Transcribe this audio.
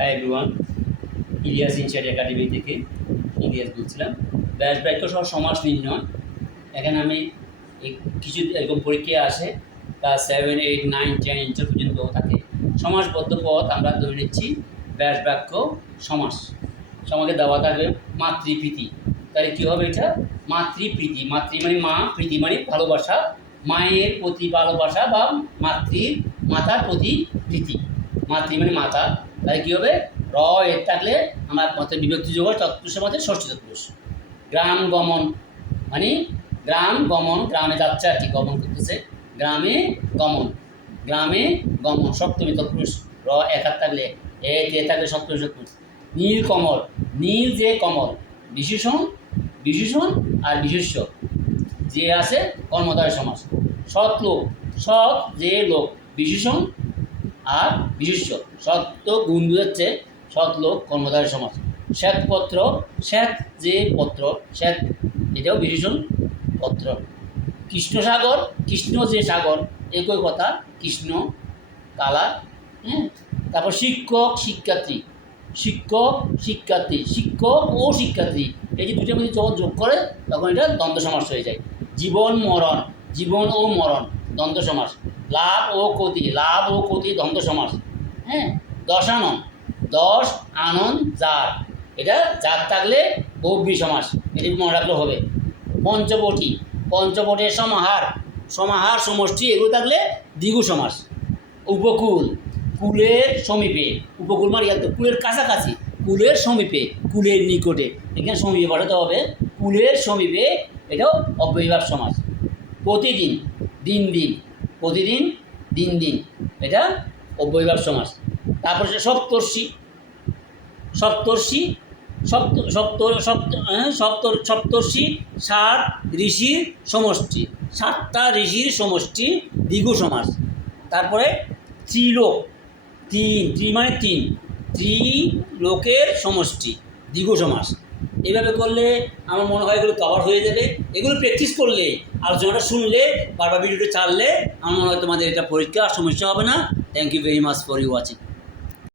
High everyone, Ilyas inside academy থেকে ইলিয়াস বলছিলাম। ব্যাস বাক্য সহ সমাস নির্ণয়। এখানে আমি কিছু এরকম পরীক্ষায় আসে ক্লাস 7, 8, 9, 10 ইঞ্চার পর্যন্ত থাকে। সমাসবদ্ধ পদ আমরা ধরে নিচ্ছি ব্যাস বাক্য সমাস। সমাজে দেওয়া থাকবে মাতৃপ্রীতি। তাহলে কী হবে এটা? মাতৃপ্রীতি। মাতৃ মানে মা, প্রীতি মানে ভালোবাসা, মায়ের প্রতি ভালোবাসা বা মাতার প্রতি প্রীতি। মাতৃ মানে মাতা। তাহলে কী হবে? র এর থাকলে আমার মতে বিভক্তি যোগ তৎপুরুষের মধ্যে ষষ্ঠী তৎপুরুষ। গ্রাম গমন মানে গ্রাম গমন, গ্রামে যাচ্ছে আর কি, গমন করতেছে, গ্রামে গমন। গ্রামে গমন সপ্তমী তৎপুরুষ। র একার থাকলে এ থাকলে সপ্তমী তৎপুরুষ। নীল কমল, নীল যে কমল, বিশেষণ আর বিশেষ্য যে আছে কর্মধারয় সমাস। সৎ লোক, সৎ যে লোক, বিশেষণ আর বিশেষ্য। সৎ তো গুণ বোঝাচ্ছে, সৎ লোক কর্মধারয় সমাস। শ্বেতপত্র, শ্বেত যে পত্র, শ্বেত এটাও বিশেষণ পত্র। কৃষ্ণসাগর, কৃষ্ণ যে সাগর, একই কথা, কৃষ্ণ কালার। তারপর শিক্ষক শিক্ষার্থী, শিক্ষক শিক্ষার্থী, শিক্ষক ও শিক্ষার্থী, এই যে দুটোর মধ্যে যখন যোগ করে তখন এটা দ্বন্দ্ব সমাস হয়ে যায়। জীবন মরণ, জীবন ও মরণ দ্বন্দ্ব সমাস। লাভ ও ক্ষতি, লাভ ও ক্ষতি দ্বন্দ্ব সমাস। দশানন, দশ আনন যার, এটা যার থাকলে বহুব্রী সমাস, এটি মনে রাখলে হবে। পঞ্চবটী, পঞ্চবটের সমাহার, সমাহার সমষ্টি, এগুলো থাকলে দ্বিগু সমাস। উপকূল, কুলের সমীপে, উপকূল মানে কুলের কাছাকাছি, কুলের সমীপে, কুলের নিকটে, এখানে সমীপে পাঠাতে হবে, কুলের সমীপে, এটাও অব্যয়ীভাব সমাস। প্রতিদিন, দিন দিন, প্রতিদিন দিন দিন, এটা অব্যয়ীভাব সমাস। তারপর সপ্তর্ষি, সপ্তর্ষি, সপ্তর্ষি 7 ঋষির সমষ্টি, 7টা ঋষির সমষ্টি, দ্বিগু সমাস। তারপরে ত্রিলোক, ত্রি মানে 3, ত্রিলোকের সমষ্টি, দ্বিগু সমাস। এইভাবে করলে আমার মনে হয় এগুলো কভার হয়ে যাবে। এগুলো প্র্যাকটিস করলে, আলোচনাটা শুনলে, বারবার ভিডিওটা ছাড়লে আমার মনে হয় তোমাদের এটা পরীক্ষা আর সমস্যা হবে না। Thank you very much for you watching.